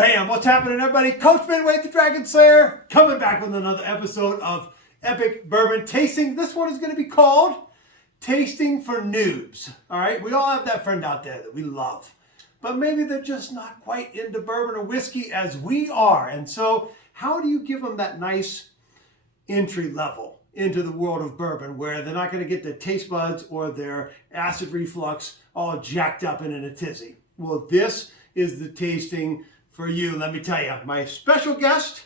Bam! What's happening, everybody? Coach Midway, the Dragon Slayer, coming back with another episode of Epic Bourbon Tasting. This one is going to be called Tasting for Noobs. All right? We all have that friend out there that we love, but maybe they're just not quite into bourbon or whiskey as we are. And so how do you give them that nice entry level into the world of bourbon where they're not going to get their taste buds or their acid reflux all jacked up and in a tizzy? Well, this is the tasting for you. Let me tell you, my special guest,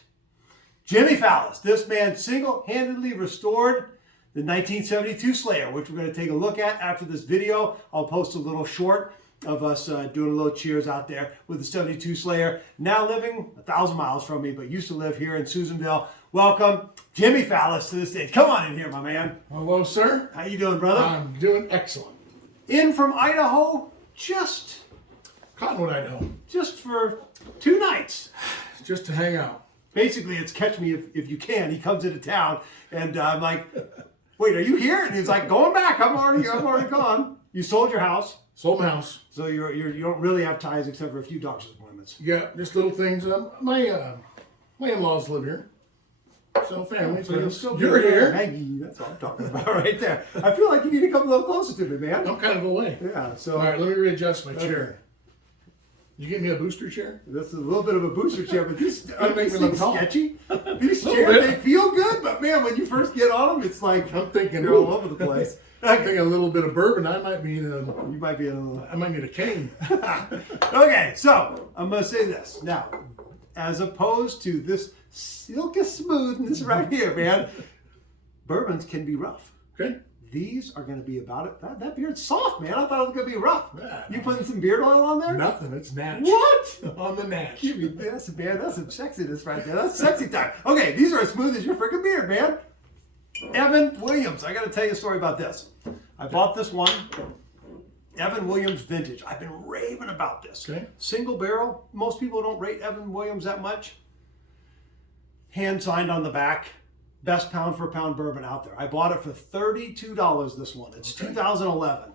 Jimmy Fallis. This man single-handedly restored the 1972 Slayer, which we're going to take a look at after this video. I'll post a little short of us doing a little cheers out there with the 72 Slayer, now living 1,000 miles from me, but used to live here in Susanville. Welcome, Jimmy Fallis, to the stage. Come on in here, my man. Hello, sir. How you doing, brother? I'm doing excellent. In from Idaho, Cottonwood, Idaho. just for 2 nights. Just to hang out. Basically, it's catch me if you can. He comes into town, and I'm like, wait, are you here? And he's like, going back. I'm already gone. You sold your house. Sold my house. So you don't really have ties except for a few doctor's appointments. Yeah, just little things. My in-laws live here. So family. So you'll still be You're here. Maggie, that's what I'm talking about right there. I feel like you need to come a little closer to me, man. I'm kind of away. Yeah, so. All right, let me readjust my chair. Okay. You get me a booster chair? This is a little bit of a booster chair, but these Make me look tall. sketchy. These chairs, they feel good, but man, when you first get on them, it's like I'm thinking they're all over the place. I'm thinking a little bit of bourbon. I might be You might be in a little. I might need a cane. Okay, so I'm going to say this. Now, as opposed to this silky smoothness right here, man, bourbons can be rough. Okay. These are going to be about it. That beard's soft, man. I thought it was going to be rough. Yeah, You putting some beard oil on there? Nothing. It's natch. What? On the natch. Give me this, man. That's some sexiness right there. That's sexy time. Okay, these are as smooth as your freaking beard, man. Evan Williams. I got to tell you a story about this. I bought this one. Evan Williams vintage. I've been raving about this. Okay. Single barrel. Most people don't rate Evan Williams that much. Hand signed on the back. Best pound for pound bourbon out there. I bought it for $32. This one. It's Okay. 2011.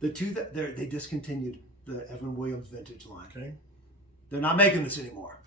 They discontinued the Evan Williams vintage line. Okay. They're not making this anymore.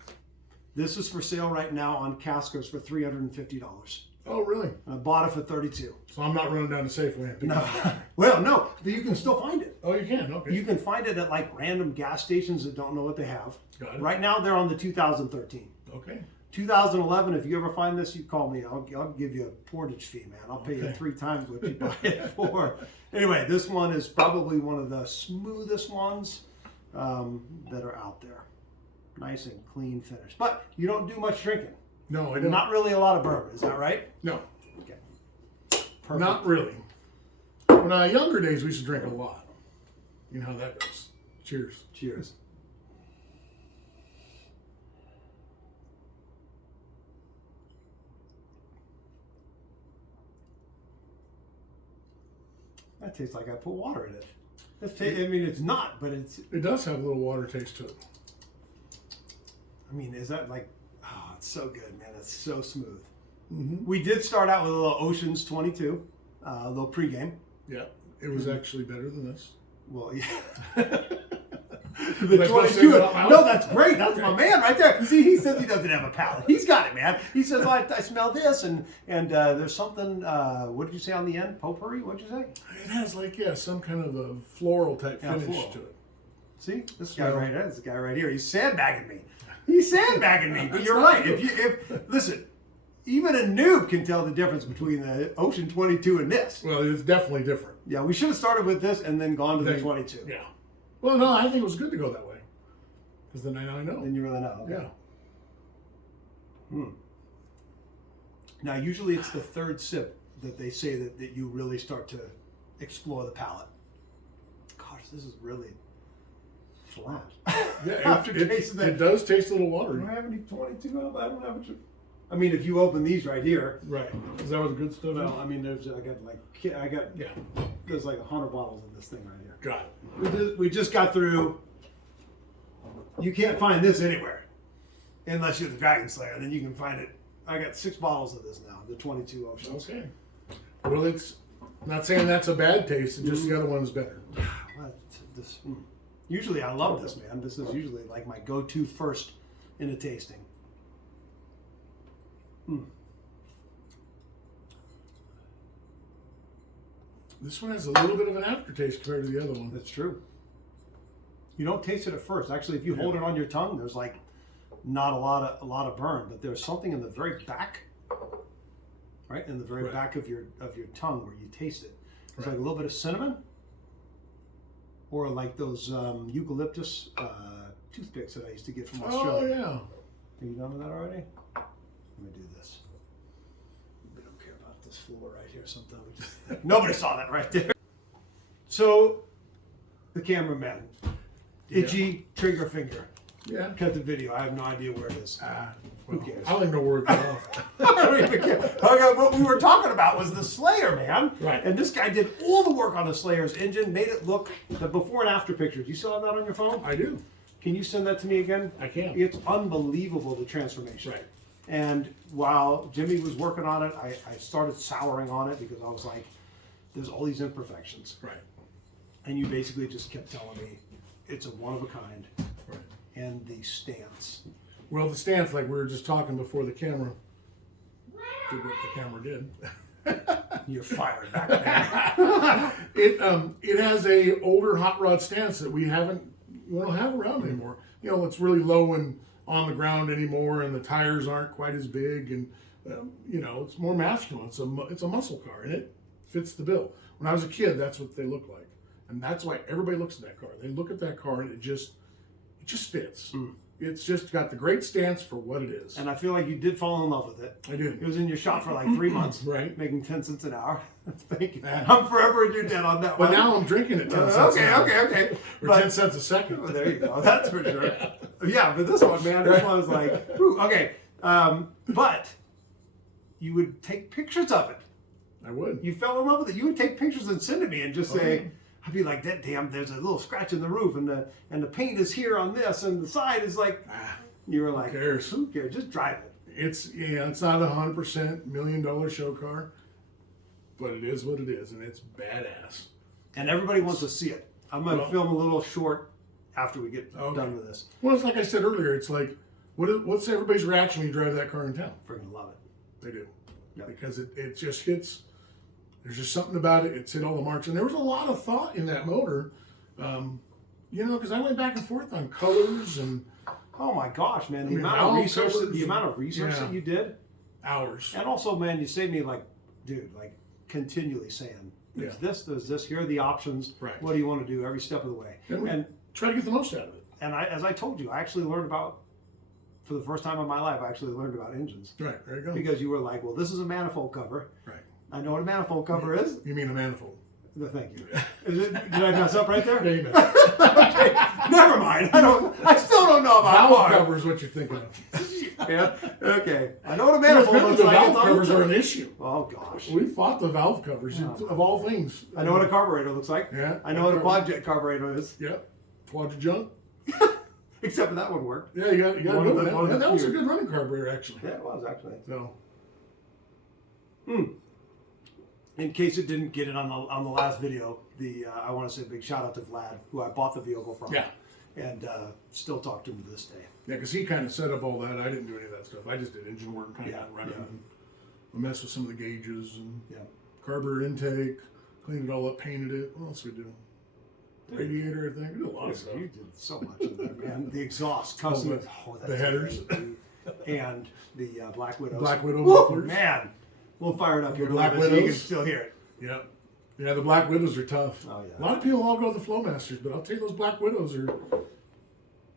This is for sale right now on Caskers for $350. Oh, really? And I bought it for $32. So I'm not running down to Safeway and picking No, it up. well, no, but you can still find it. Oh, you can? Okay. You can find it at like random gas stations that don't know what they have. Got it. Right now, they're on the 2013. Okay. 2011, if you ever find this, you call me. I'll give you a portage fee, man. I'll pay you Okay. 3 times what you buy it for. Anyway, this one is probably one of the smoothest ones that are out there. Nice and clean finish. But you don't do much drinking. No, I don't. Not really a lot of bourbon, is that right? No. Okay. Perfect. Not really. When I younger days, we used to drink a lot. You know how that goes. Cheers. Cheers. That tastes like I put water in it. I mean, it's not, but it's. It does have a little water taste to it. I mean, is that like? Oh, it's so good, man. It's so smooth. Mm-hmm. We did start out with a little Ocean's 22, a little pregame. Yeah, it was actually better than this. Well, yeah. Am The I supposed to 22. say that out loud? No, that's great. That's my man right there. See, he says he doesn't have a palate. He's got it, man. He says, I smell this, and there's something, what did you say on the end? Potpourri? What did you say? It has like, some kind of a floral type Yeah, finish floral. to it. See, this guy So- right here, this guy right here, he's sandbagging me. He's sandbagging me, but you're right. Listen, even a noob can tell the difference between the Ocean 22 and this. Well, it's definitely different. Yeah, we should have started with this and then gone to the 22. Yeah. Well, no, I think it was good to go that way. Because then I know. Then you really know. Okay. Yeah. Now, usually it's the third sip that they say that you really start to explore the palate. Gosh, this is really flat. Yeah, After tasting that. it does taste a little Do watery. I have any 22? I don't have much. I mean, if you open these right here, Right. Is that what the good stuff is? well, I mean, there's Yeah. there's like 100 bottles of this thing right here. Got it. We just got through. You can't find this anywhere unless you're the Dragon Slayer. Then you can find it. I got 6 bottles of this now, the 22 Oceans. Okay. Well, it's not saying that's a bad taste. It's just the other one is better. What? This, Usually I love this, man. This is usually like my go-to first in a tasting. This one has a little bit of an aftertaste compared to the other one. That's true. You don't taste it at first. Actually, if you hold it on your tongue, there's like not a lot of burn, but there's something in the very back, right? In the very back of your tongue where you taste it. It's like a little bit of cinnamon, or like those eucalyptus toothpicks that I used to get from Australia. Oh yeah. Are you done with that already? Let me do this. We don't care about this floor right here. Sometimes we just nobody saw that right there. So, the cameraman, itchy trigger finger. Yeah. Cut the video. I have no idea where it is. Who cares? I don't even know where it got off. I don't even care. Okay, what we were talking about was the Slayer, man. Right. And this guy did all the work on the Slayer's engine, made it look the before and after pictures. You still have that on your phone? I do. Can you send that to me again? I can. It's unbelievable, the transformation. Right. And while Jimmy was working on it, I started souring on it because I was like, there's all these imperfections. Right. And you basically just kept telling me it's a one of a kind. Right. And the stance. Well, the stance, like we were just talking before the camera, did what the camera did. You're fired back there. It has a older hot rod stance that we don't have around anymore. You know, it's really low and on the ground anymore, and the tires aren't quite as big, and you know, it's more masculine. It's a muscle car, and it fits the bill. When I was a kid, that's what they looked like, and that's why everybody looks at that car. They look at that car, and it just fits. It's just got the great stance for what it is. And I feel like you did fall in love with it. I did. It was in your shop for like 3 months. Right. Making 10 cents an hour. Thank you. I'm forever in your debt on that But one. now I'm drinking it 10 cents an hour. Okay. Or But- 10 cents a second. Oh, there you go. That's for sure. Yeah, but this one, man, this one was like, whew, okay. But you would take pictures of it. I would. You fell in love with it. You would take pictures and send it to me and just say, I'd be like, that damn, there's a little scratch in the roof and the paint is here on this and the side is like, you were like, Who cares? Who cares? Just drive it. It's not a 100% $1 million show car, but it is what it is, and it's badass. And everybody wants to see it. I'm going to film a little short after we get done with this. Well, it's like I said earlier, it's like, what's everybody's reaction when you drive that car in town? Freaking love it. They do. Yep. Because it just hits, there's just something about it, it's hit all the marks. And there was a lot of thought in that motor, you know, because I went back and forth on colors and... Oh my gosh, man! The amount of research that you did, hours, and also, man, you saved me like, dude, like continually saying, "There's this. Here are the options. Right. What do you want to do every step of the way?" And try to get the most out of it. And as I told you, I actually learned about, for the first time in my life, I actually learned about engines. Right. There you go. Because you were like, "Well, this is a manifold cover." Right. I know what a manifold cover is. You mean a manifold? Thank you. Did I mess up right there? Yeah, you messed up. Okay, never mind. I still don't know about Valve cars. cover is what you're thinking of. Yeah. Okay. I know what a manifold looks The like. valve covers are an issue. Oh gosh. We fought the valve covers of all things. I know what a carburetor looks like. Yeah. I know what a quad jet carburetor is. Yep. Quadra junk. Except for that one worked. Yeah, you got to go with that. That was a few. good running carburetor, actually. Yeah, it was actually. So. In case it didn't get it on the last video, I want to say a big shout out to Vlad, who I bought the vehicle from. Yeah. And still talk to him to this day. Yeah, because he kind of set up all that. I didn't do any of that stuff. I just did engine work and kind of running and messed with some of the gauges and carburetor intake, cleaned it all up, painted it. What else did we do? Radiator, I think. We did a lot of stuff. You did so much in there, man. The exhaust, custom. The headers. And the Black Widows. Black Widow Woo, mufflers. man. We'll fire it up here. Black So you can Widows. still hear it. Yep. Yeah, the Black Widows are tough. Oh, yeah. A lot of people all go to the Flowmasters, but I'll tell you those Black Widows are...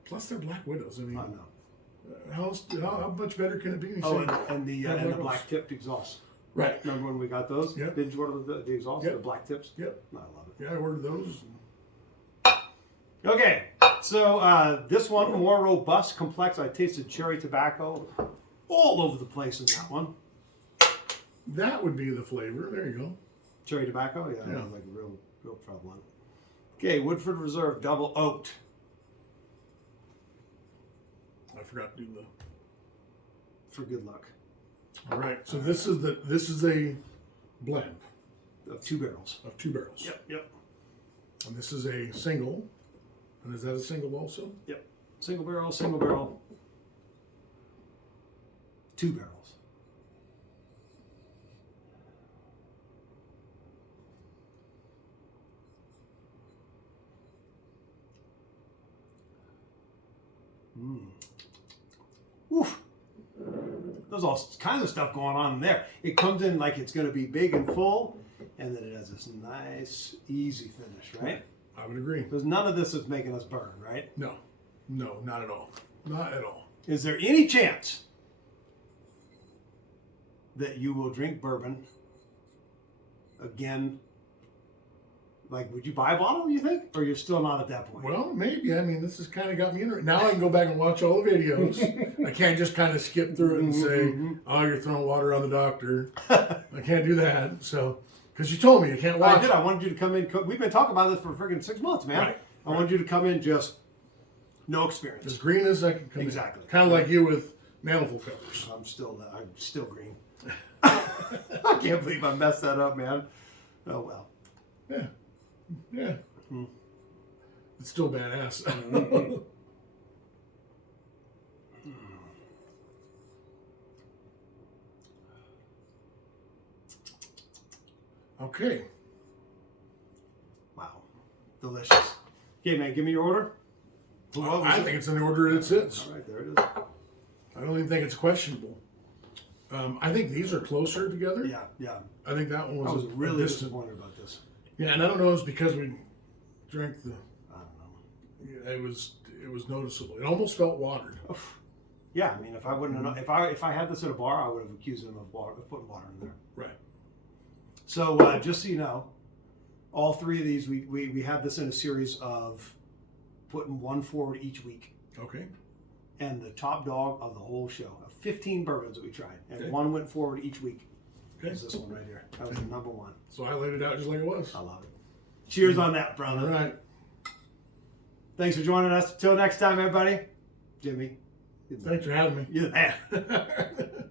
Plus, they're Black Widows. I mean, how much better can it be? And the black tipped exhaust. Right. Remember when we got those? Yep. Did you order the exhaust? Yep. The black tips? Yep. I love it. Yeah, I ordered those. Okay, so this one, more robust, complex. I tasted cherry tobacco all over the place in that one. That would be the flavor. There you go. Cherry tobacco? Yeah, Yeah. that was like real prevalent. Okay, Woodford Reserve Double Oaked. I forgot to do the... For good luck. All right, so this is a blend Of 2 barrels. of 2 barrels. Yep. And this is a single And is that a single also? Yep. Single barrel, single barrel. 2 barrels. Oof. There's all kinds of stuff going on in there. It comes in like it's going to be big and full, and then it has this nice, easy finish, right? I would agree. Because none of this is making us burn, right? No, not at all. Not at all. Is there any chance that you will drink bourbon again? Like, would you buy a bottle, you think? Or you're still not at that point? Well, maybe. I mean, this has kind of got me interested. Now I can go back and watch all the videos. I can't just kind of skip through it and say, oh, you're throwing water on the doctor. I can't do that. So, because you told me you can't watch. I did. I wanted you to come in. We've been talking about this for freaking 6 months, man. Right. I wanted you to come in just no experience. As green as I can come. Exactly. Kind of like you with manifold peppers. I'm still green. I can't believe I messed that up, man. Oh, well. Yeah. Yeah. It's still badass. Okay. Wow. Delicious. Okay, man, give me your order. Well, I think it's in the order it sits. All right, there it is. I don't even think it's questionable. I think these are closer together. Yeah. I think that one was, I was a really distant. disappointed about this. Yeah, and I don't know if it's because we drank the. I don't know. Yeah, it was noticeable. It almost felt watered. Yeah, I mean, if I wouldn't have, if I had this at a bar, I would have accused them of putting water in there. Right. So just so you know, all 3 of these we have this in a series of putting one forward each week. Okay. And the top dog of the whole show, of 15 bourbons that we tried, and Okay. one went forward each week. Okay. Is this one right here? That was the number 1. So I laid it out just like it was. I love it. Cheers on that, brother. All right. Thanks for joining us. Till next time, everybody. Jimmy. Thanks for having me. You're the man.